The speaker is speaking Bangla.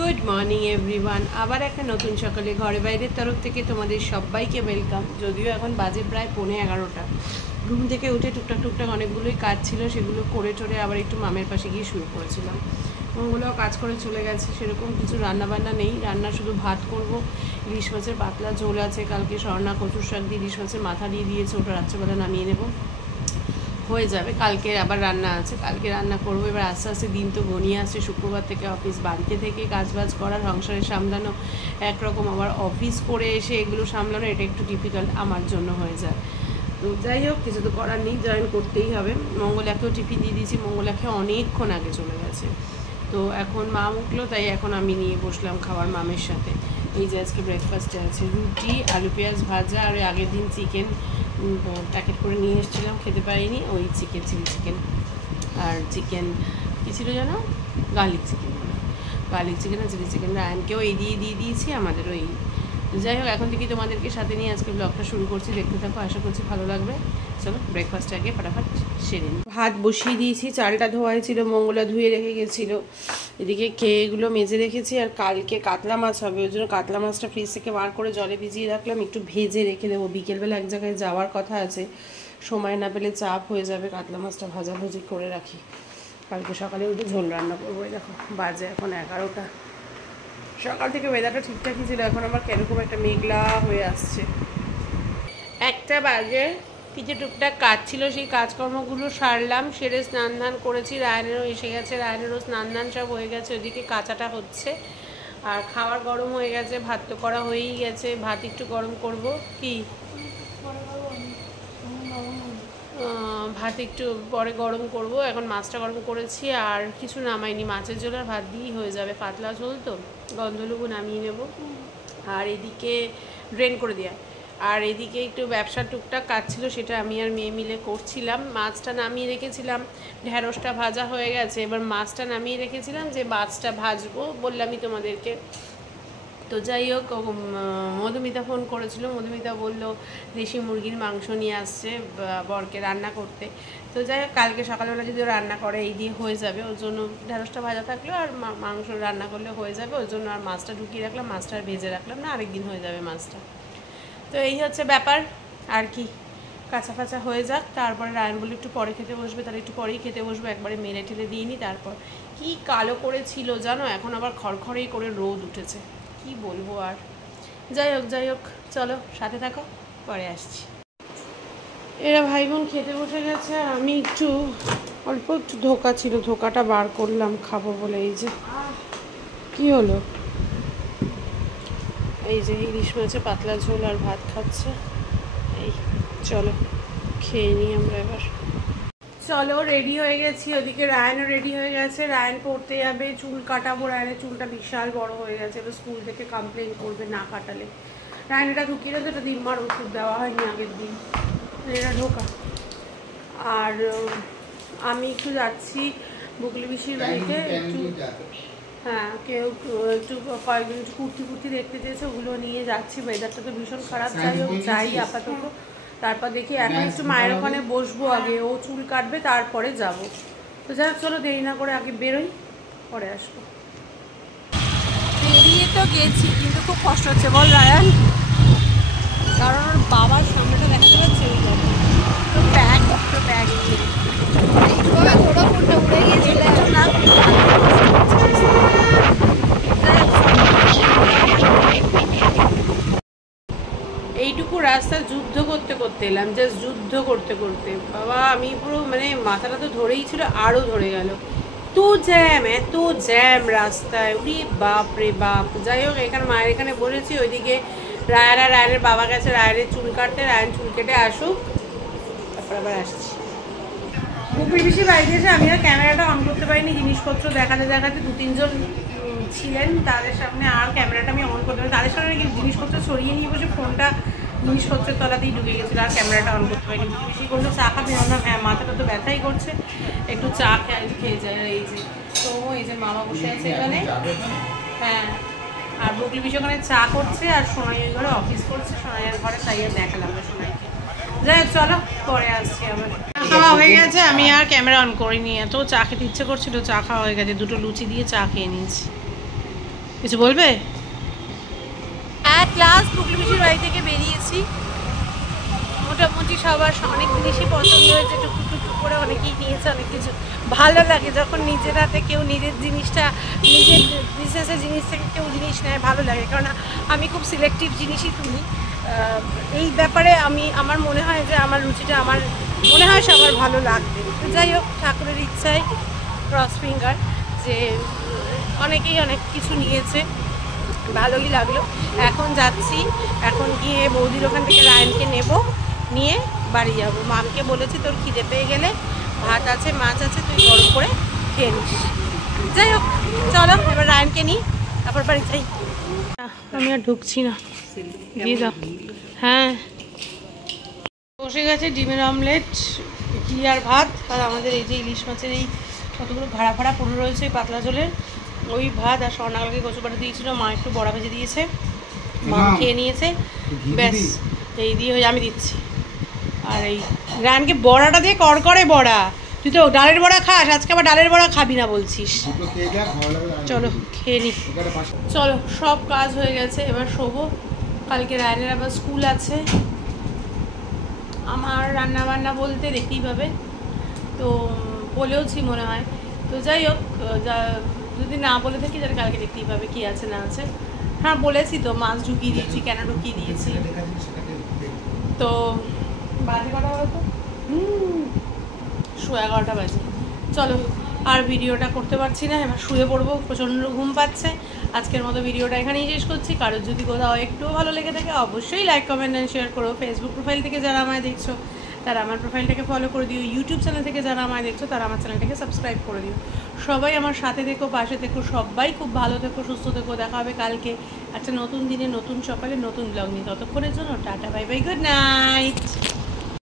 Good morning everyone. আবার একটা নতুন সকালে ঘরে বাইরের তরফ থেকে তোমাদের সবাইকে ওয়েলকাম। যদিও এখন বাজে প্রায় 11:15। ঘুম থেকে উঠে টুকটাক অনেকগুলোই কাজ ছিল, সেগুলো করে টোরে আবার একটু মামের পাশে গিয়ে শুয়ে পড়েছিলাম। ওগুলোও কাজ করে চলে গেছে। সেরকম কিছু রান্নাবান্না নেই, রান্না শুধু ভাত করব। ইলিশ মাছের পাতলা ঝোল আছে, কালকে স্বর্ণা কচুর শাক দিয়ে ইলিশ মাছের মাথা দিয়ে দিয়েছে, ওটা রাত্রেবেলা নামিয়ে নেব, হয়ে যাবে। কালকে আবার রান্না আছে, কালকে রান্না করবো। এবার আস্তে আস্তে দিন তো ঘনিয়ে আসছে, শুক্রবার থেকে অফিস, বাড়িতে থেকে কাজবাজ করা, সংসারে সামলানো একরকম, আবার অফিস করে এসে এগুলো সামলানো, এটা একটু ডিফিকাল্ট আমার জন্য হয়ে যায়। তো যাই হোক, কিছু তো করার নেই, জয়েন করতেই হবে। মঙ্গলাকেও টিফিন দিয়ে দিয়েছি, মঙ্গলাকে অনেকক্ষণ আগে চলে গেছে। তো এখন মা উঠলো, তাই এখন আমি নিয়ে বসলাম খাবার মামের সাথে। এই যে আজকে ব্রেকফাস্টে আছে রুটি, আলু পেঁয়াজ ভাজা, আর আগের দিন চিকেন প্যাকেট করে নিয়ে এসেছিলাম, খেতে পারিনি, ওই চিকেন, চিলি চিকেন। আর চিকেন কী ছিল জানো, গার্লিক চিকেন আর চিলি চিকেন। রায়নকেও এই দিয়ে দিয়েছি, আমাদেরও এই। যাই হোক, এখন থেকেই তোমাদেরকে সাথে নিয়ে আজকে ব্লগটা শুরু করছি, দেখতে থাকো, আশা করছি ভালো লাগবে। চলো ব্রেকফাস্ট আগে ফটাফট সেরে নিই। ভাত বসিয়ে দিয়েছি, চালটা ধোয়াই ছিল, মঙ্গলা ধুয়ে রেখে গেছিলো। এদিকে এগুলো মেজে রেখেছি। আর কালকে কাতলা মাছ হবে, ওই জন্য কাতলা মাছটা ফ্রিজ থেকে বার করে জলে ভিজিয়ে রাখলাম, একটু ভেজে রেখে দেবো। বিকেলবেলা এক জায়গায় যাওয়ার কথা আছে, সময় না পেলে চাপ হয়ে যাবে, কাতলা মাছটা ভাজাভুজি করে রাখি। কালকে সকালে উঠে ঝোল রান্না করবো। দেখো বাজে এখন 11টা। সকাল থেকে ওয়েদারটা ঠিকঠাকই ছিল, এখন আবার কেরকম একটা মেঘলা হয়ে আসছে। 1টা বাজে, কিছু টুকটাক কাজ ছিল, সেই কাজকর্মগুলো সারলাম, সেরে স্নান ধান করেছি। রায়নেরও এসে গেছে, রায়নেরও স্নান ধান সব হয়ে গেছে, ওইদিকে কাঁচাটা হচ্ছে। আর খাবার গরম হয়ে গেছে, ভাত তো করা হয়েই গেছে, ভাত একটু গরম করব। কি ভাত একটু পরে গরম করব, এখন মাছটা গরম করেছি, আর কিছু নামাইনি, মাছের ঝোল আর ভাত দিয়েই হয়ে যাবে, পাতলা ঝোল তো, গন্ধলুবু নামিয়ে নেব। আর এদিকে ড্রেন করে দেওয়া, আর এদিকে একটু ব্যবসার টুকটাক কাজ ছিল, সেটা আমি আর মেয়ে মিলে করছিলাম। মাছটা নামিয়ে রেখেছিলাম, ঢ্যাঁড়সটা ভাজা হয়ে গেছে, এবার মাছটা নামিয়ে রেখেছিলাম যে মাছটা ভাজবো, বললামই তোমাদেরকে। তো যাই হোক, মধুমিতা ফোন করেছিল, মধুমিতা বলল দেশি মুরগির মাংস নিয়ে আসছে বরকে রান্না করতে। তো যাই হোক, কালকে সকালবেলা যদি রান্না করে এই দিয়ে হয়ে যাবে, ওর জন্য ঢ্যাঁড়সটা ভাজা থাকলো, আর মাংস রান্না করলে হয়ে যাবে, ওর জন্য আর মাছটা ঢুকিয়ে রাখলাম, মাছটা আর ভেজে রাখলাম না, আরেকদিন হয়ে যাবে মাছটা। তো এই হচ্ছে ব্যাপার, আর কি। কাঁচা ফাঁচা হয়ে যাক, তারপরে রায়ন বলে একটু পরে খেতে বসবে, তাহলে একটু পরেই খেতে বসবো, একবারে মেলে ঠেলে দিয়ে নিই। তারপর কি কালো করেছিল জানো, এখন আবার খড়খড়েই করে রোদ উঠেছে, কি বলবো আর। যাই হোক চলো সাথে থাকো, পরে আসছি। এরা ভাই বোন খেতে বসে গেছে, আর আমি অল্প একটু ধোকা ছিল, ধোকাটা বার করলাম খাবো বলে। এই যে কি হলো, এই যে ইলিশ মাছের পাতলা ঝোল আর ভাত খাচ্ছে। এই চলো খেয়ে নিই আমরা এবার। চলো রেডি হয়ে গেছি, ওদিকে রায়নও রেডি হয়ে গেছে, রায়ন পড়তে যাবে, চুল কাটাবো। রায়নের চুলটা বিশাল বড় হয়ে গেছে, এবার স্কুল থেকে কমপ্লেন করবে না কাটালে। রায়ন এটা ঢুকিয়ে দেবে, এটা দিনমার ওষুধ দেওয়া হয়নি আগের দিন, এটা ঢোকা। আর আমি একটু যাচ্ছি বুকলি পিসির বাড়িতে, হ্যাঁ কেউ একটু কয়েকদিন একটু কুর্তি দেখতে চেয়েছে, ওগুলো নিয়ে যাচ্ছি। ওয়েদারটা তো ভীষণ খারাপ, যাই আপাতত, তারপর দেখি। এখন একটু মায়ের ওখানে বসবো, আগে ও চুল কাটবে, তারপরে যাব। তো যাই হোক, চলো দেরি না করে আগে বেরোই, পরে আসবো। বেরিয়ে তো গেছি, কিন্তু খুব কষ্ট হচ্ছে বল রায়ান, কারণ ওর বাবার সামনেটা দেখাতে পাচ্ছে, ওই দেখো তো ব্যাগ ঘোড়া ফোনটা উড়ে গিয়েছিল না। এইটুকু রাস্তা যুদ্ধ করতে এলাম, জাস্ট যুদ্ধ করতে বাবা আমি পুরো মানে মাথাটা তো ধরেই ছিল, আরও ধরে গেল, এত জ্যাম রাস্তায়, উরি বাপ রে বাপ। যাই হোক, এখানে মায়ের এখানে বলেছি, ওইদিকে রায়নের বাবা গেছে রায়নের চুল কাটতে, রায়ন চুল কেটে আসুক, তারপর আবার আসছি। বুকলি পিসির বাড়িতে এসে আমি আর ক্যামেরাটা অন করতে পারিনি, জিনিসপত্র দেখাতে 2-3 জন ছিলেন, তাদের সামনে আর ক্যামেরাটা আমি অন করতে পারি, তাদের সামনে জিনিসপত্র সরিয়ে নিয়ে বসে ফোনটা জিনিসপত্রের তলাতেই ঢুকে গেছিলো, আর ক্যামেরাটা অন করতে পারিনি। বেশি করলো চা খাবে, আমার হ্যাঁ মাথাটা তো ব্যথাই করছে, একটু চা খেয়ে যায়। এই যে তো এই যে মামা বসে আছে এখানে, হ্যাঁ, আর বুকলি পিসি ওখানে চা করছে, আর সোনাই ওই ঘরে অফিস করছে, সোনাইয়ের ঘরে, তাই আর দেখালাম না সোনাইকে। যাই হোক চলো পরে আসছি আবার। খাওয়া হয়ে গেছে, আমি আর ক্যামেরা অন করিনি, এত চা খেতে ইচ্ছে করছিল, চা খাওয়া হয়ে গেছে, 2 লুচি দিয়ে চা খেয়ে নিয়েছি। কিছু বলবে? এক লাস্ট পুকলি পিসির বাড়ি থেকে বেরিয়েছি। মোটামুটি সবার অনেক জিনিসই পছন্দ হয়েছে, টুকটুক টুকটুক করে অনেকেই নিয়েছে অনেক কিছু। ভালো লাগে যখন নিজের হাতে কেউ নিজের জিনিসটা, নিজের বিজনেসের জিনিস থেকে কেউ জিনিস নেয়, ভালো লাগে। কারণ আমি খুব সিলেক্টিভ জিনিসই তুলি। এই ব্যাপারে আমার মনে হয় যে আমার রুচিটা আমার মনে হয় সবার ভালো লাগবে। যাই হোক, ঠাকুরের ইচ্ছায় ক্রস ফিঙ্গার যে অনেকেই অনেক কিছু নিয়েছে, ভালোই লাগলো। এখন যাচ্ছি, এখন গিয়ে বৌদির ওখান থেকে রায়নকে নেব, নিয়ে বাড়ি যাব। মামকে বলেছি তোর খিদে পেয়ে গেলে ভাত আছে, মাছ আছে, তুই গরম করে খেয়ে নিস। যাই হোক, চলো এবার রায়নকে নিই, তারপর বাড়ি যাই। আমি আর ঢুকছি না, দিয়ে দাও। হ্যাঁ, বসে গেছে ডিমের অমলেট, ঘি আর ভাত। আর আমাদের এই যে ইলিশ মাছের এই কতগুলো ভাড়া ভাড়া পড়ে রয়েছে পাতলা ঝোলের ওই ভাত। আর স্বর্ণাকালকে কচু পাতা দিয়েছিল, মা একটু বড়া ভেজে দিয়েছে, মা খেয়ে নিয়েছে, ব্যাস এই দিয়ে আমি দিচ্ছি। আর এই রানকে বড়াটা দিয়ে করকরে বড়া, তুই তো ডালের বড়া খাস, আজকে আবার ডালের বড়া খাবি না বলছিস। চলো খেয়ে নি। চলো, সব কাজ হয়ে গেছে, এবার শোবো। কালকে রায়নের আবার স্কুল আছে। আমার রান্না বান্না বলতে দেখতেই পাবে, তো বলেওছি মনে হয়। তো যাই হোক, যদি না বলে থাকি তাহলে কালকে দেখতেই পাবে কী আছে না আছে। হ্যাঁ বলেছি তো, মাছ ঢুকিয়ে দিয়েছি, কেন ঢুকিয়ে দিয়েছি। তো বাজে কটা হবে তো 11:30 বাজে। চলো, আর ভিডিওটা করতে পারছি না, এবার শুয়ে পড়বো, প্রচণ্ড ঘুম পাচ্ছে। আজকের মতো ভিডিওটা এখানেই শেষ করছি। কারোর যদি কোথাও একটুও ভালো লেগে থাকে অবশ্যই লাইক, কমেন্ট অ্যান্ড শেয়ার করো। ফেসবুক প্রোফাইল থেকে যারা আমায় দেখছো তারা আমার প্রোফাইলটাকে ফলো করে দিও। ইউটিউব চ্যানেল থেকে যারা আমায় দেখছো তারা আমার চ্যানেলটাকে সাবস্ক্রাইব করে দিও। সবাই আমার সাথে থেকো, পাশে থেকো, সবাই খুব ভালো থেকো, সুস্থ থেকো। দেখা হবে কালকে একটা নতুন দিনে, নতুন সকালে, নতুন ব্লগ নিয়ে। ততক্ষণের জন্য tata, bye bye, good night.